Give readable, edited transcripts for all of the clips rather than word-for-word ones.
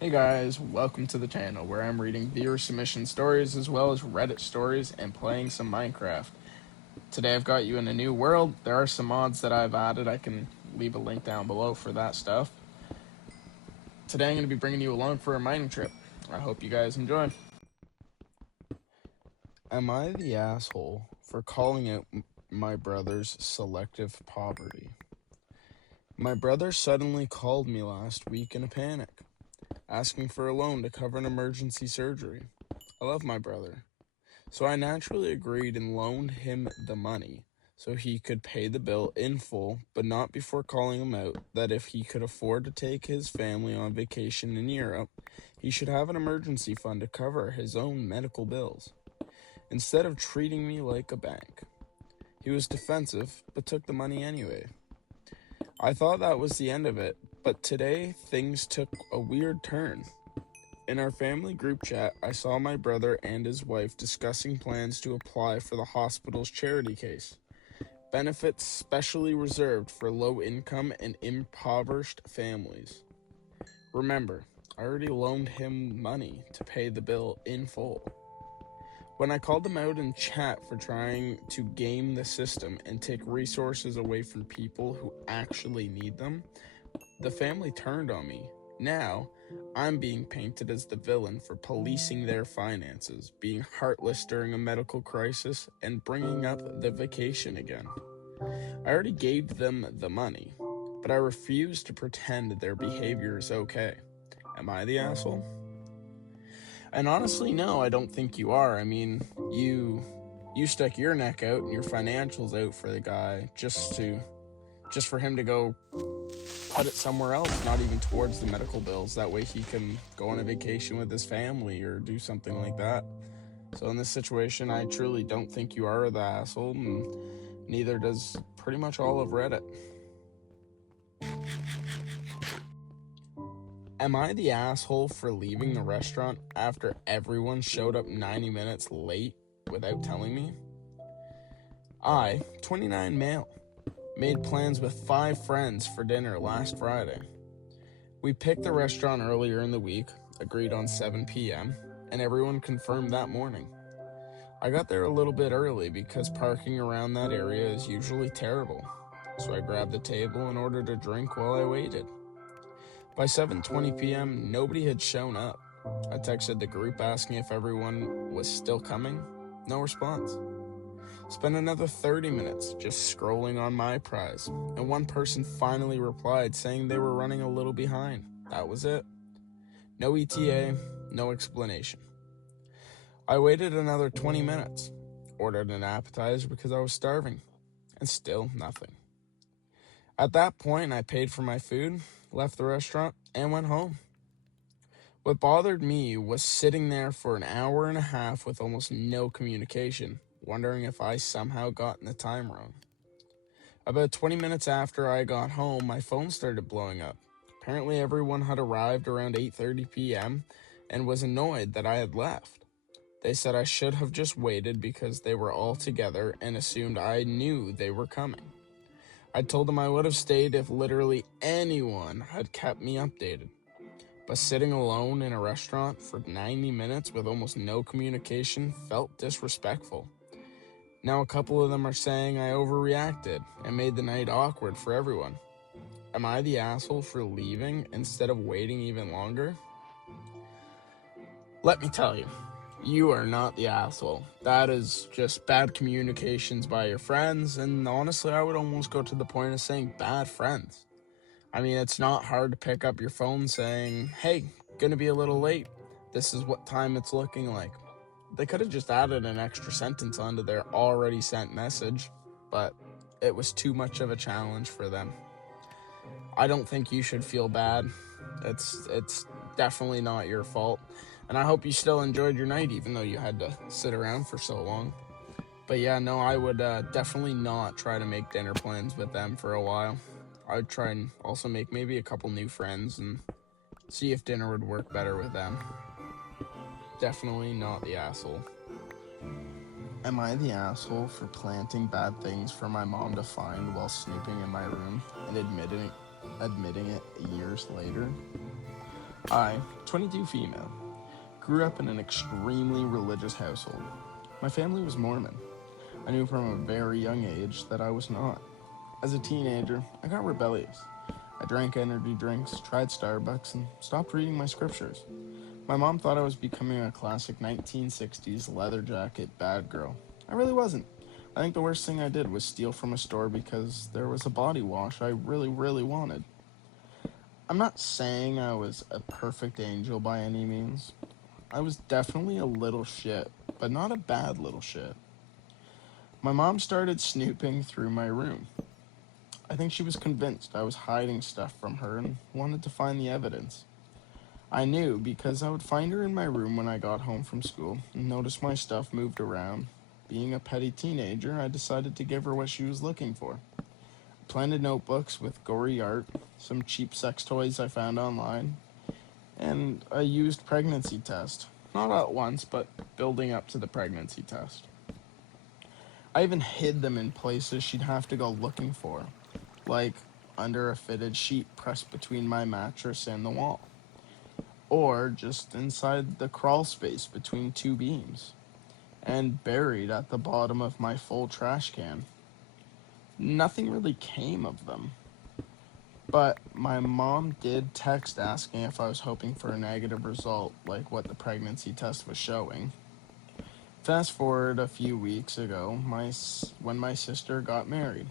Hey guys, welcome to the channel where I'm reading viewer submission stories as well as Reddit stories and playing some Minecraft. Today I've got you in a new world. There are some mods that I've added. I can leave a link down below for that stuff. Today I'm going to be bringing you along for a mining trip. I hope you guys enjoy. Am I the asshole for calling out my brother's selective poverty? My brother suddenly called me last week in a panic, asking for a loan to cover an emergency surgery. I love my brother, so I naturally agreed and loaned him the money so he could pay the bill in full, but not before calling him out that if he could afford to take his family on vacation in Europe, he should have an emergency fund to cover his own medical bills, instead of treating me like a bank. He was defensive, but took the money anyway. I thought that was the end of it, but today things took a weird turn. In our family group chat, I saw my brother and his wife discussing plans to apply for the hospital's charity case, benefits specially reserved for low-income and impoverished families. Remember, I already loaned him money to pay the bill in full. When I called them out in chat for trying to game the system and take resources away from people who actually need them, the family turned on me. Now, I'm being painted as the villain for policing their finances, being heartless during a medical crisis, and bringing up the vacation again. I already gave them the money, but I refuse to pretend their behavior is okay. Am I the asshole? And honestly, no, I don't think you are. I mean, you stuck your neck out and your financials out for the guy just for him to go put it somewhere else, not even towards the medical bills. That way he can go on a vacation with his family or do something like that. So in this situation, I truly don't think you are the asshole, and neither does pretty much all of Reddit. Am I the asshole for leaving the restaurant after everyone showed up 90 minutes late without telling me? I, 29 male, made plans with 5 friends for dinner last Friday. We picked the restaurant earlier in the week, agreed on 7 p.m., and everyone confirmed that morning. I got there a little bit early because parking around that area is usually terrible, so I grabbed a table and ordered a drink while I waited. By 7:20 p.m., nobody had shown up. I texted the group asking if everyone was still coming. No response. Spent another 30 minutes just scrolling on My Prize, and one person finally replied saying they were running a little behind. That was it. No ETA, no explanation. I waited another 20 minutes, ordered an appetizer because I was starving, and still nothing. At that point, I paid for my food, left the restaurant, and went home. What bothered me was sitting there for an hour and a half with almost no communication, wondering if I somehow gotten the time wrong. About 20 minutes after I got home, my phone started blowing up. Apparently everyone had arrived around 8:30 p.m. and was annoyed that I had left. They said I should have just waited because they were all together and assumed I knew they were coming. I told them I would have stayed if literally anyone had kept me updated. But sitting alone in a restaurant for 90 minutes with almost no communication felt disrespectful. Now a couple of them are saying I overreacted and made the night awkward for everyone. Am I the asshole for leaving instead of waiting even longer? Let me tell you, you are not the asshole. That is just bad communications by your friends, and honestly, I would almost go to the point of saying bad friends. I mean, it's not hard to pick up your phone saying, hey, gonna be a little late. This is what time it's looking like. They could have just added an extra sentence onto their already sent message, but it was too much of a challenge for them. I don't think you should feel bad. It's definitely not your fault. And I hope you still enjoyed your night, even though you had to sit around for so long. But yeah, no, I would definitely not try to make dinner plans with them for a while. I would try and also make maybe a couple new friends and see if dinner would work better with them. Definitely not the asshole. Am I the asshole for planting bad things for my mom to find while snooping in my room and admitting it years later? I, 22 female. Grew up in an extremely religious household. My family was Mormon. I knew from a very young age that I was not. As a teenager, I got rebellious. I drank energy drinks, tried Starbucks, and stopped reading my scriptures. My mom thought I was becoming a classic 1960s leather jacket bad girl. I really wasn't. I think the worst thing I did was steal from a store because there was a body wash I really wanted. I'm not saying I was a perfect angel by any means. I was definitely a little shit, but not a bad little shit. My mom started snooping through my room. I think she was convinced I was hiding stuff from her and wanted to find the evidence. I knew because I would find her in my room when I got home from school and notice my stuff moved around. Being a petty teenager, I decided to give her what she was looking for. I planted notebooks with gory art, some cheap sex toys I found online, and a used pregnancy test. Not at once, but building up to the pregnancy test. I even hid them in places she'd have to go looking for, like under a fitted sheet pressed between my mattress and the wall, or just inside the crawl space between two beams, and buried at the bottom of my full trash can. Nothing really came of them, but my mom did text asking if I was hoping for a negative result like what the pregnancy test was showing. Fast forward a few weeks ago, when my sister got married.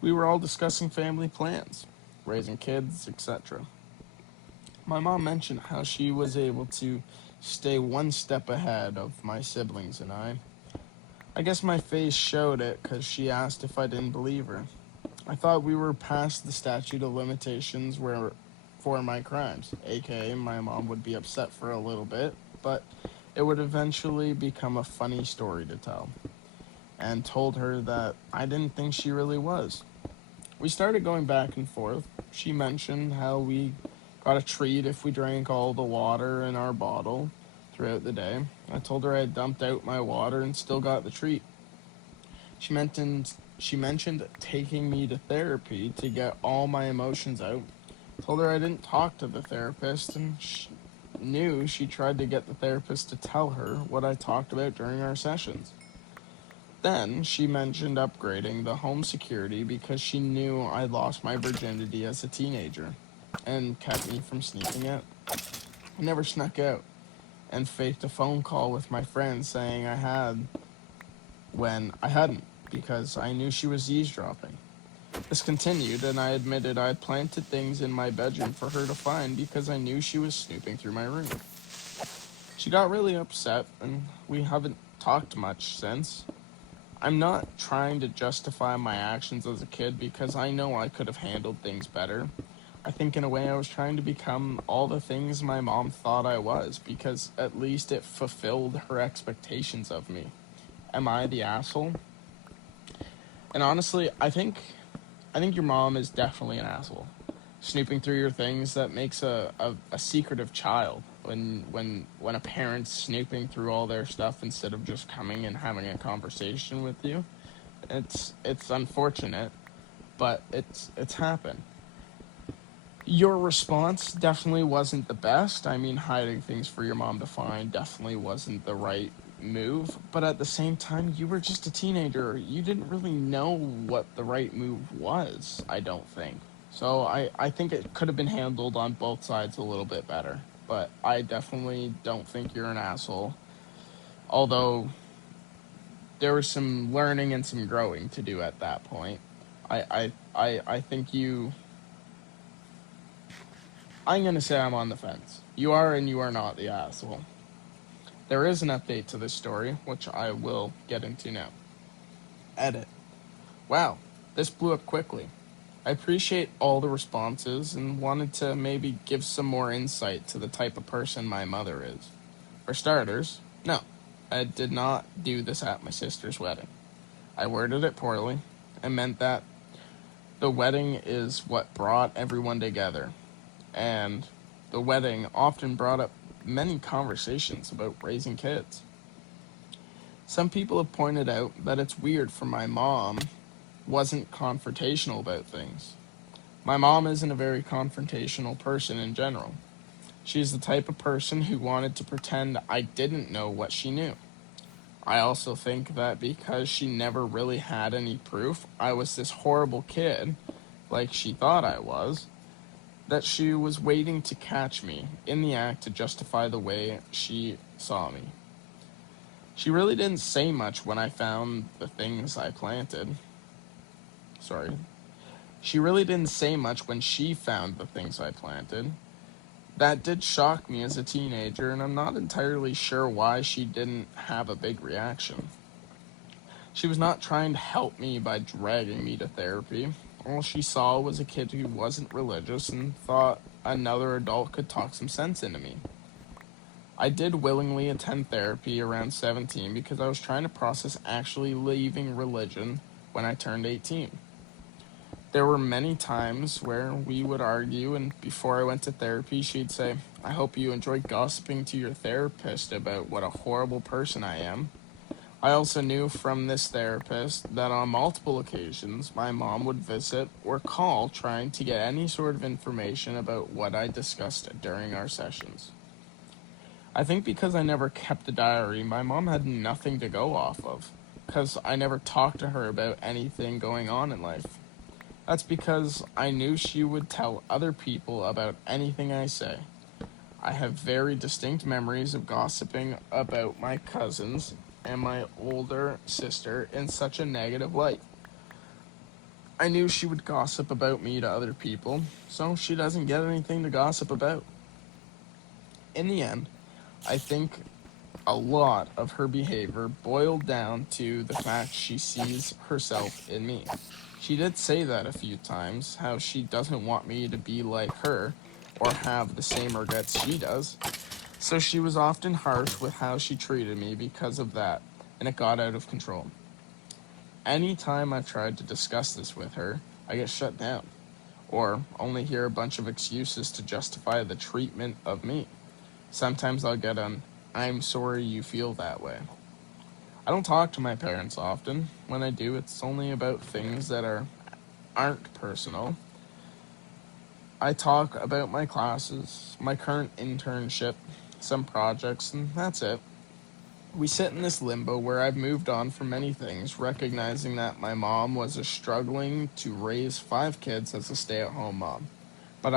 We were all discussing family plans, raising kids, etc. My mom mentioned how she was able to stay one step ahead of my siblings and I. I guess my face showed it because she asked if I didn't believe her. I thought we were past the statute of limitations for my crimes, aka my mom would be upset for a little bit, but it would eventually become a funny story to tell, and told her that I didn't think she really was. We started going back and forth. She mentioned how we got a treat if we drank all the water in our bottle throughout the day. I told her I had dumped out my water and still got the treat. She mentioned taking me to therapy to get all my emotions out. Told her I didn't talk to the therapist, and knew she tried to get the therapist to tell her what I talked about during our sessions. Then she mentioned upgrading the home security because she knew I lost my virginity as a teenager and kept me from sneaking out. I never snuck out and faked a phone call with my friend saying I had when I hadn't because I knew she was eavesdropping. This continued, and I admitted I had planted things in my bedroom for her to find because I knew she was snooping through my room. She got really upset, and we haven't talked much since. I'm not trying to justify my actions as a kid because I know I could have handled things better. I think in a way I was trying to become all the things my mom thought I was because at least it fulfilled her expectations of me. Am I the asshole? And honestly, I think your mom is definitely an asshole. Snooping through your things, that makes a secretive child when a parent's snooping through all their stuff instead of just coming and having a conversation with you. It's unfortunate, but it's happened. Your response definitely wasn't the best. I mean, hiding things for your mom to find definitely wasn't the right move. But at the same time, you were just a teenager. You didn't really know what the right move was, I don't think. So I think it could have been handled on both sides a little bit better. But I definitely don't think you're an asshole. Although there was some learning and some growing to do at that point. I think you I'm going to say I'm on the fence. You are and you are not the asshole. There is an update to this story, which I will get into now. Edit. Wow, this blew up quickly. I appreciate all the responses and wanted to maybe give some more insight to the type of person my mother is. For starters, no, I did not do this at my sister's wedding. I worded it poorly. I meant that the wedding is what brought everyone together, and the wedding often brought up many conversations about raising kids. Some people have pointed out that it's weird for my mom wasn't confrontational about things. My mom isn't a very confrontational person in general. She's the type of person who wanted to pretend I didn't know what she knew. I also think that because she never really had any proof I was this horrible kid, like she thought I was, that she was waiting to catch me in the act to justify the way she saw me. She really didn't say much when I found the things I planted. Sorry. She really didn't say much when she found the things I planted. That did shock me as a teenager, and I'm not entirely sure why she didn't have a big reaction. She was not trying to help me by dragging me to therapy. All she saw was a kid who wasn't religious and thought another adult could talk some sense into me. I did willingly attend therapy around 17 because I was trying to process actually leaving religion when I turned 18. There were many times where we would argue, and before I went to therapy, she'd say, "I hope you enjoy gossiping to your therapist about what a horrible person I am." I also knew from this therapist that on multiple occasions my mom would visit or call trying to get any sort of information about what I discussed during our sessions. I think because I never kept a diary, my mom had nothing to go off of, because I never talked to her about anything going on in life. That's because I knew she would tell other people about anything I say. I have very distinct memories of gossiping about my cousins and my older sister in such a negative light. I knew she would gossip about me to other people, so she doesn't get anything to gossip about. In the end, I think a lot of her behavior boiled down to the fact she sees herself in me. She did say that a few times, how she doesn't want me to be like her or have the same regrets she does. So she was often harsh with how she treated me because of that, and it got out of control. Anytime I've tried to discuss this with her, I get shut down, or only hear a bunch of excuses to justify the treatment of me. Sometimes I'll get an, "I'm sorry you feel that way." I don't talk to my parents often. When I do, it's only about things that aren't personal. I talk about my classes, my current internship, some projects, and that's it. We sit in this limbo where I've moved on from many things, recognizing that my mom was struggling to raise 5 kids as a stay-at-home mom. But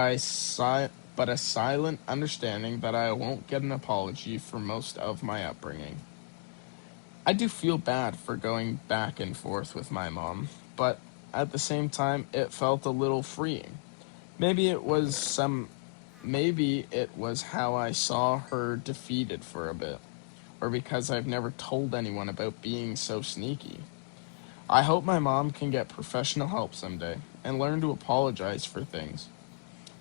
but a silent understanding that I won't get an apology for most of my upbringing. I do feel bad for going back and forth with my mom, but at the same time it felt a little freeing. Maybe it was some maybe it was how I saw her defeated for a bit, or because I've never told anyone about being so sneaky. I hope my mom can get professional help someday and learn to apologize for things.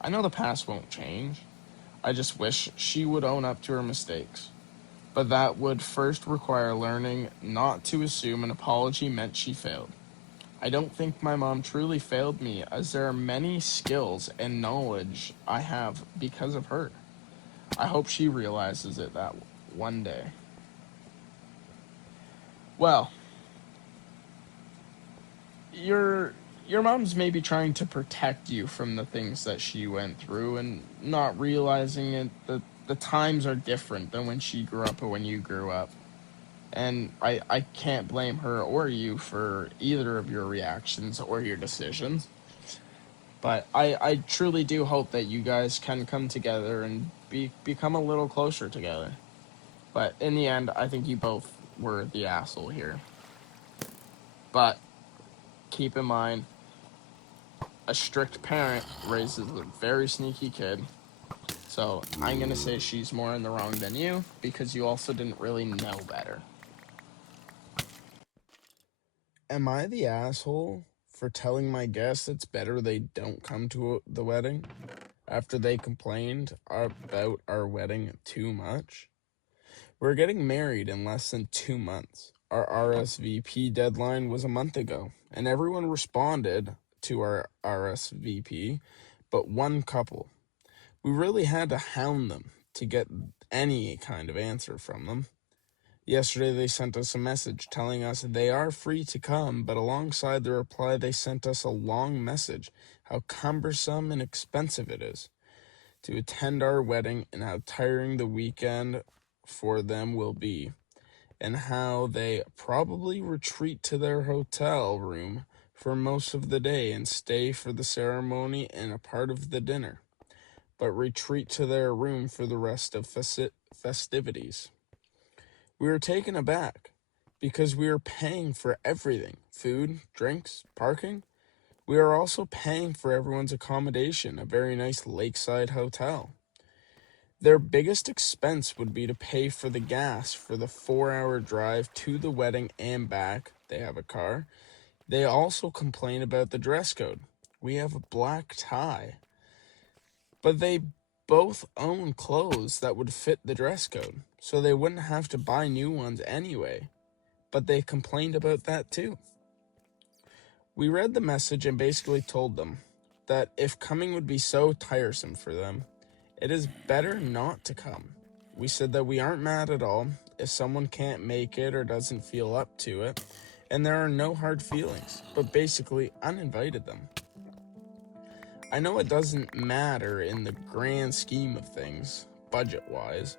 I know the past won't change. I just wish she would own up to her mistakes. But that would first require learning not to assume an apology meant she failed. I don't think my mom truly failed me, as there are many skills and knowledge I have because of her. I hope she realizes it that one day. Well, your mom's maybe trying to protect you from the things that she went through and not realizing it that the times are different than when she grew up or when you grew up. And I can't blame her or you for either of your reactions or your decisions. But I truly do hope that you guys can come together and become a little closer together. But in the end, I think you both were the asshole here. But keep in mind, a strict parent raises a very sneaky kid. So I'm going to say she's more in the wrong than you because you also didn't really know better. Am I the asshole for telling my guests it's better they don't come to the wedding after they complained about our wedding too much? We're getting married in less than 2 months. Our RSVP deadline was a month ago, and everyone responded to our RSVP, but one couple. We really had to hound them to get any kind of answer from them. Yesterday they sent us a message telling us they are free to come, but alongside the reply they sent us a long message how cumbersome and expensive it is. to attend our wedding and how tiring the weekend for them will be, and how they probably retreat to their hotel room for most of the day and stay for the ceremony and a part of the dinner, but retreat to their room for the rest of festivities. We were taken aback because we are paying for everything: food, drinks, parking. We are also paying for everyone's accommodation, a very nice lakeside hotel. Their biggest expense would be to pay for the gas for the 4 hour drive to the wedding and back. They have a car. They also complain about the dress code. We have a black tie, but they both own clothes that would fit the dress code, so they wouldn't have to buy new ones anyway. But they complained about that too. We read the message and basically told them that if coming would be so tiresome for them, it is better not to come. We said that we aren't mad at all if someone can't make it or doesn't feel up to it, and there are no hard feelings, but basically uninvited them. I know it doesn't matter in the grand scheme of things, budget-wise,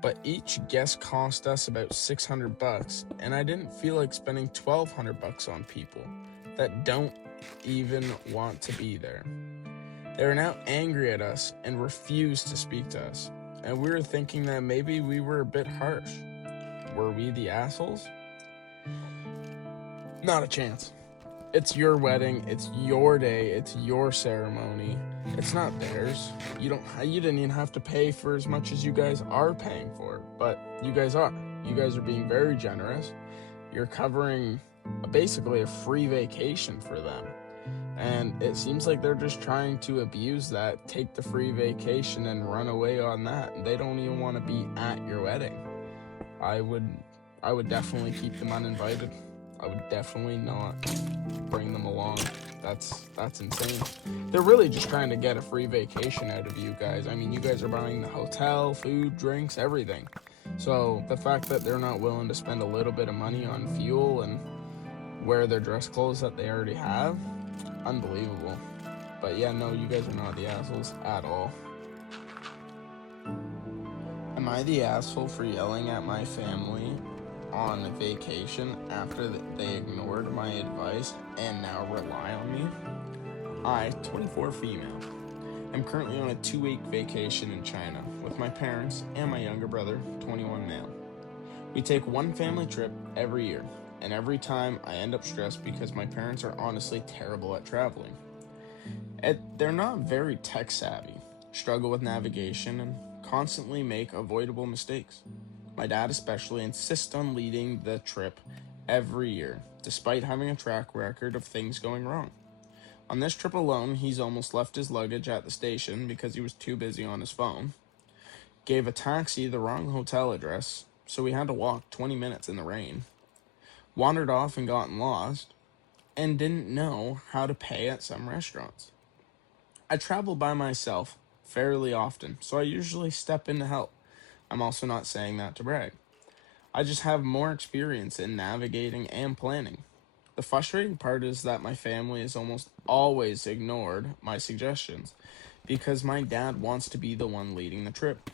but each guest cost us about $600, and I didn't feel like spending $1,200 on people that don't even want to be there. They are now angry at us and refuse to speak to us, and we were thinking that maybe we were a bit harsh. Were we the assholes? Not a chance. It's your wedding, it's your day, it's your ceremony. It's not theirs. You didn't even have to pay for as much as you guys are paying for, but you guys are. You guys are being very generous. You're covering basically a free vacation for them. And it seems like they're just trying to abuse that, take the free vacation and run away on that. And they don't even want to be at your wedding. I would definitely keep them uninvited. I would definitely not bring them along. That's insane. They're really just trying to get a free vacation out of you guys. I mean, you guys are buying the hotel, food, drinks, everything. So the fact that they're not willing to spend a little bit of money on fuel and wear their dress clothes that they already have, unbelievable. But yeah, no, you guys are not the assholes at all. Am I the asshole for yelling at my family on vacation after they ignored my advice and now rely on me? I, 24 female, am currently on a 2-week vacation in China with my parents and my younger brother, 21 male. We take one family trip every year, and every time I end up stressed because my parents are honestly terrible at traveling. They're not very tech savvy, struggle with navigation, and constantly make avoidable mistakes. My dad especially insists on leading the trip every year, despite having a track record of things going wrong. On this trip alone, he's almost left his luggage at the station because he was too busy on his phone, gave a taxi the wrong hotel address, so we had to walk 20 minutes in the rain, wandered off and gotten lost, and didn't know how to pay at some restaurants. I travel by myself fairly often, so I usually step in to help. I'm also not saying that to brag. I just have more experience in navigating and planning. The frustrating part is that my family has almost always ignored my suggestions because my dad wants to be the one leading the trip.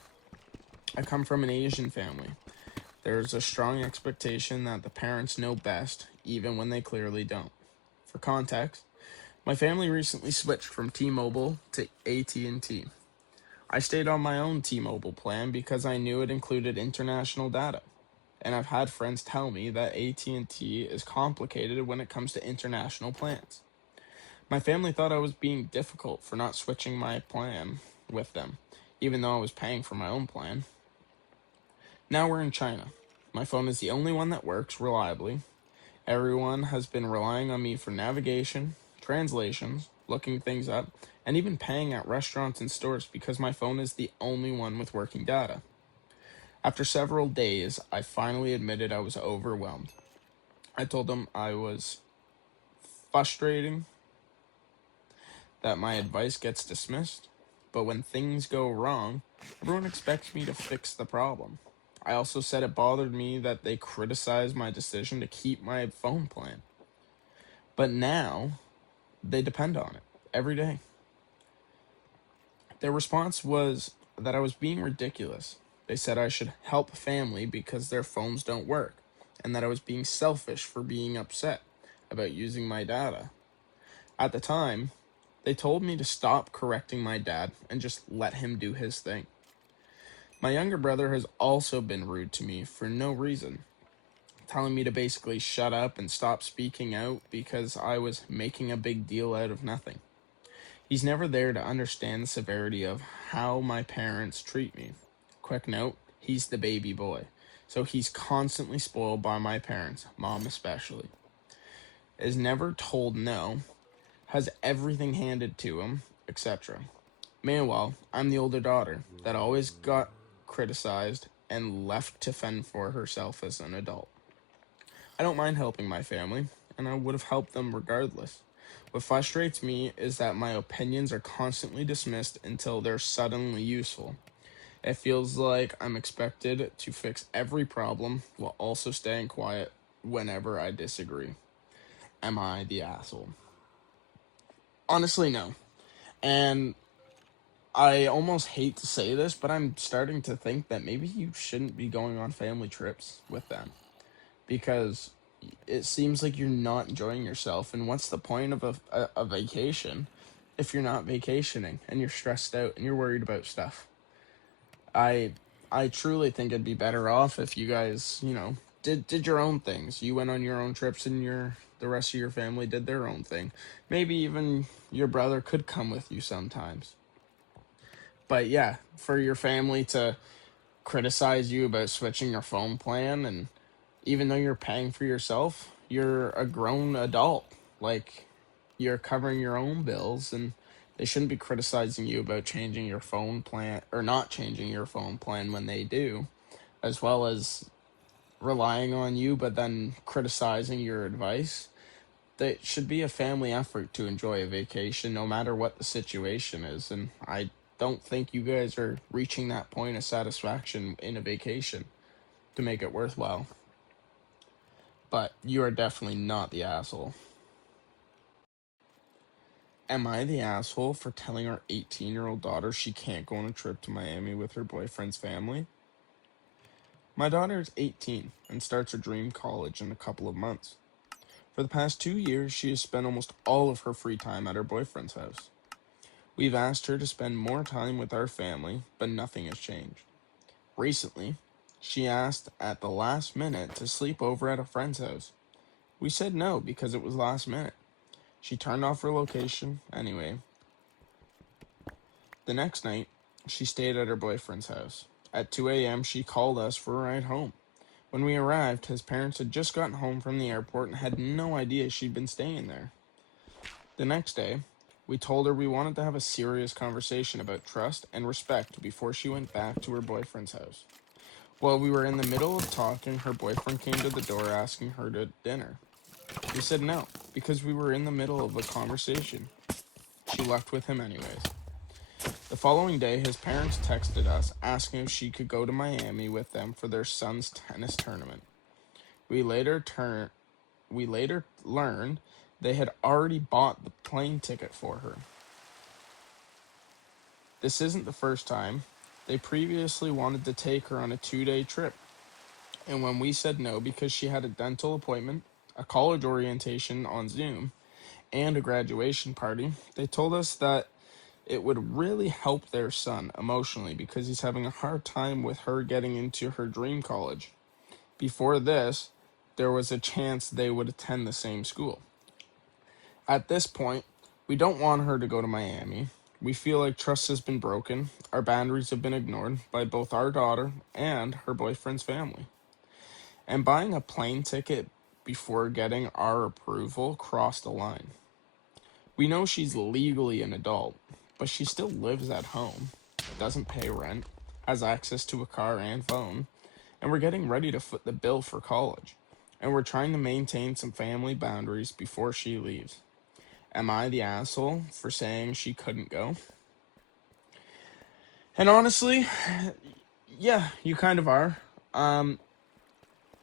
I come from an Asian family. There's a strong expectation that the parents know best, even when they clearly don't. For context, my family recently switched from T-Mobile to AT&T. I stayed on my own T-Mobile plan because I knew it included international data, and I've had friends tell me that AT&T is complicated when it comes to international plans. My family thought I was being difficult for not switching my plan with them, even though I was paying for my own plan. Now we're in China. My phone is the only one that works reliably. Everyone has been relying on me for navigation, translations, looking things up, and even paying at restaurants and stores because my phone is the only one with working data. After several days, I finally admitted I was overwhelmed. I told them I was frustrating, that my advice gets dismissed, but when things go wrong, everyone expects me to fix the problem. I also said it bothered me that they criticized my decision to keep my phone plan. But now, they depend on it every day. Their response was that I was being ridiculous. They said I should help family because their phones don't work, and that I was being selfish for being upset about using my data. At the time, they told me to stop correcting my dad and just let him do his thing. My younger brother has also been rude to me for no reason, telling me to basically shut up and stop speaking out because I was making a big deal out of nothing. He's never there to understand the severity of how my parents treat me. Quick note, he's the baby boy, so he's constantly spoiled by my parents, mom especially. Is never told no, has everything handed to him, etc. Meanwhile, I'm the older daughter that always got criticized and left to fend for herself as an adult. I don't mind helping my family, and I would have helped them regardless. What frustrates me is that my opinions are constantly dismissed until they're suddenly useful. It feels like I'm expected to fix every problem while also staying quiet whenever I disagree. Am I the asshole? Honestly, no. And I almost hate to say this, but I'm starting to think that maybe you shouldn't be going on family trips with them because it seems like you're not enjoying yourself. And what's the point of a vacation if you're not vacationing and you're stressed out and you're worried about stuff? I I truly think it'd be better off if you guys, did your own things. You went on your own trips and the rest of your family did their own thing. Maybe even your brother could come with you sometimes. But yeah, for your family to criticize you about switching your phone plan, and even though you're paying for yourself, you're a grown adult. Like, you're covering your own bills, and they shouldn't be criticizing you about changing your phone plan or not changing your phone plan when they do, as well as relying on you but then criticizing your advice. That should be a family effort to enjoy a vacation no matter what the situation is, and I don't think you guys are reaching that point of satisfaction in a vacation to make it worthwhile. But you are definitely not the asshole. Am I the asshole for telling our 18-year-old daughter she can't go on a trip to Miami with her boyfriend's family? My daughter is 18 and starts her dream college in a couple of months. For the past 2 years, she has spent almost all of her free time at her boyfriend's house. We've asked her to spend more time with our family, but nothing has changed. Recently, she asked at the last minute to sleep over at a friend's house. We said no because it was last minute. She turned off her location anyway. The next night, she stayed at her boyfriend's house. At 2 a.m., she called us for a ride home. When we arrived, his parents had just gotten home from the airport and had no idea she'd been staying there. The next day, we told her we wanted to have a serious conversation about trust and respect before she went back to her boyfriend's house. While we were in the middle of talking, her boyfriend came to the door asking her to dinner. We said no, because we were in the middle of a conversation. She left with him anyways. The following day, his parents texted us asking if she could go to Miami with them for their son's tennis tournament. We later learned they had already bought the plane ticket for her. This isn't the first time. They previously wanted to take her on a 2-day trip, and when we said no because she had a dental appointment, a college orientation on Zoom, and a graduation party, they told us that it would really help their son emotionally because he's having a hard time with her getting into her dream college. Before this, there was a chance they would attend the same school. At this point, we don't want her to go to Miami. We feel like trust has been broken, our boundaries have been ignored by both our daughter and her boyfriend's family. And buying a plane ticket before getting our approval crossed the line. We know she's legally an adult, but she still lives at home, doesn't pay rent, has access to a car and phone, and we're getting ready to foot the bill for college. And we're trying to maintain some family boundaries before she leaves. Am I the asshole for saying she couldn't go? And honestly, yeah, you kind of are.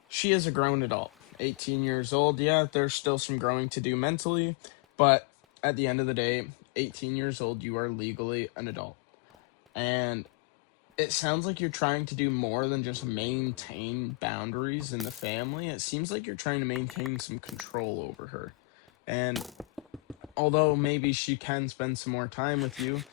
She is a grown adult, 18 years old. Yeah, there's still some growing to do mentally, but at the end of the day, 18 years old, you are legally an adult. And it sounds like you're trying to do more than just maintain boundaries in the family. It seems like you're trying to maintain some control over her. And although maybe she can spend some more time with you,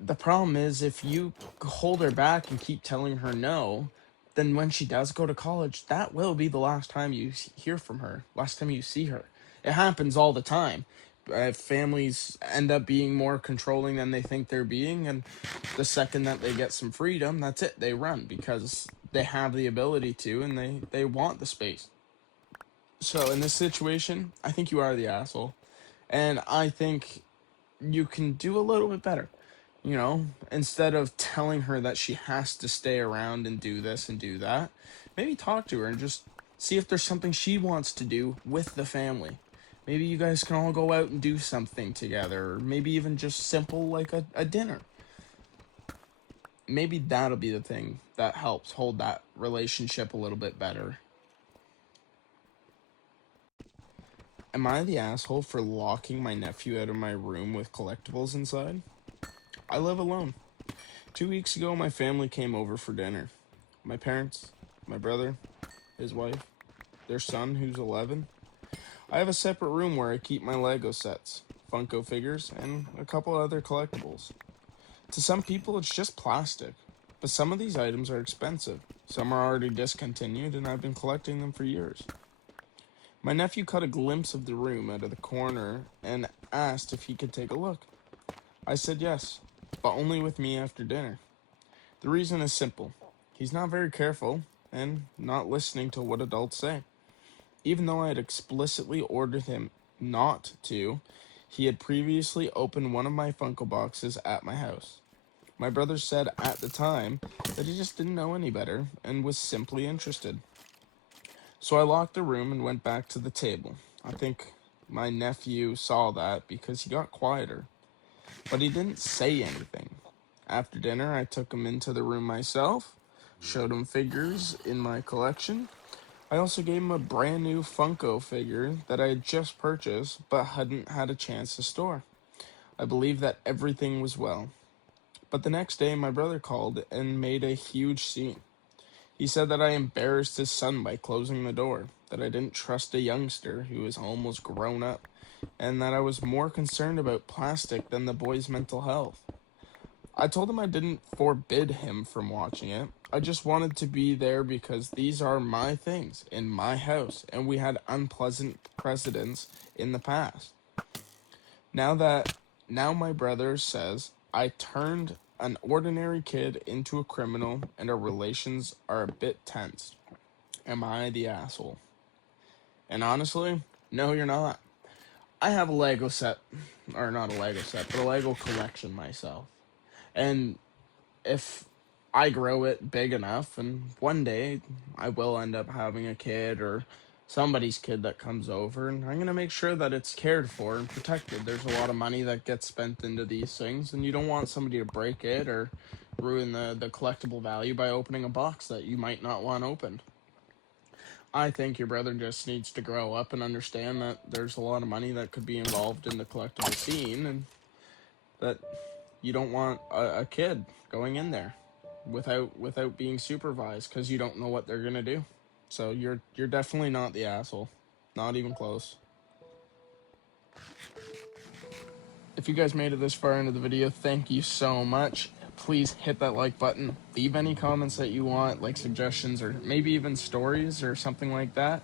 the problem is if you hold her back and keep telling her no, then when she does go to college, that will be the last time you hear from her, last time you see her. It happens all the time. Families end up being more controlling than they think they're being, and the second that they get some freedom, that's it. They run because they have the ability to, and they want the space. So in this situation, I think you are the asshole, and I think you can do a little bit better. Instead of telling her that she has to stay around and do this and do that, maybe talk to her and just see if there's something she wants to do with the family. Maybe you guys can all go out and do something together, or maybe even just simple like a dinner. Maybe that'll be the thing that helps hold that relationship a little bit better. Am I the asshole for locking my nephew out of my room with collectibles inside? I live alone. 2 weeks ago, my family came over for dinner. My parents, my brother, his wife, their son, who's 11. I have a separate room where I keep my Lego sets, Funko figures, and a couple other collectibles. To some people, it's just plastic, but some of these items are expensive. Some are already discontinued, and I've been collecting them for years. My nephew caught a glimpse of the room out of the corner and asked if he could take a look. I said yes, but only with me after dinner. The reason is simple. He's not very careful and not listening to what adults say. Even though I had explicitly ordered him not to, he had previously opened one of my Funko boxes at my house. My brother said at the time that he just didn't know any better and was simply interested. So I locked the room and went back to the table. I think my nephew saw that because he got quieter, but he didn't say anything. After dinner, I took him into the room myself, showed him figures in my collection. I also gave him a brand new Funko figure that I had just purchased but hadn't had a chance to store. I believe that everything was well. But the next day, my brother called and made a huge scene. He said that I embarrassed his son by closing the door, that I didn't trust a youngster who was almost grown up, and that I was more concerned about plastic than the boy's mental health. I told him I didn't forbid him from watching it. I just wanted to be there because these are my things in my house, and we had unpleasant precedents in the past. Now my brother says I turned an ordinary kid into a criminal and our relations are a bit tense. Am I the asshole? And honestly, no, you're not. I have a Lego set, or not a Lego set, but a Lego collection myself. And if I grow it big enough, and one day I will end up having a kid or somebody's kid that comes over, and I'm going to make sure that it's cared for and protected. There's a lot of money that gets spent into these things, and you don't want somebody to break it or ruin the collectible value by opening a box that you might not want opened. I think your brother just needs to grow up and understand that there's a lot of money that could be involved in the collectible scene, and that you don't want a kid going in there without being supervised because you don't know what they're gonna do. So you're definitely not the asshole, not even close. If you guys made it this far into the video, thank you so much. Please hit that like button. Leave any comments that you want, like suggestions or maybe even stories or something like that,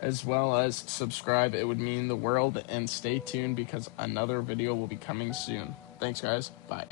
as well as subscribe. It would mean the world, and stay tuned because another video will be coming soon. Thanks guys. Bye.